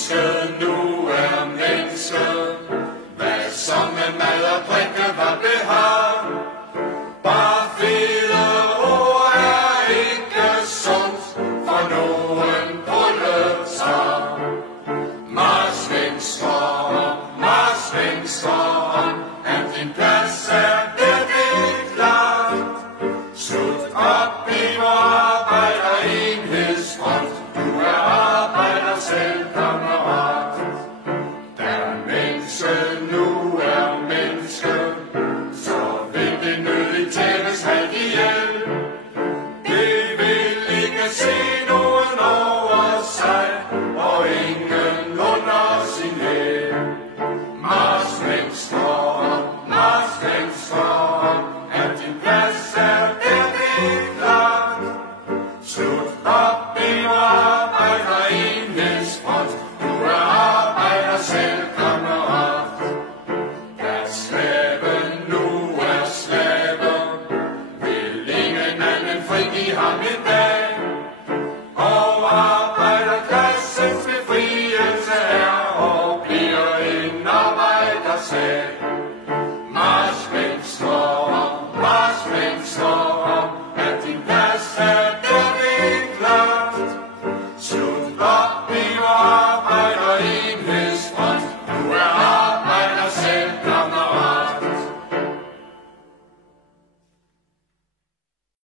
mennesket nu er mennesket. Hvad som med mad og drikke var behag. Bare fede ord er ikke sundt for nogen proletarer. Mars venstre, at din plads er virkelig klart. Slut op i vor arbejderenhedsfront. Du er arbejder selv, kammerat. Da mennesket nu er menneske, så vil det nødigt tages halvt ihjel. Det vil ikke se nogen over sig, og ingen under sin hæl. Mars venstre, at din plads er virkelig klart. Slut op i vor arbejderenhedsfront. Du er arbejder selv, kammerat. Da slaven nu er slave, vil ingen anden frigive ham i dag. Og arbejderklassens befrielse er og bliver en arbejdersag.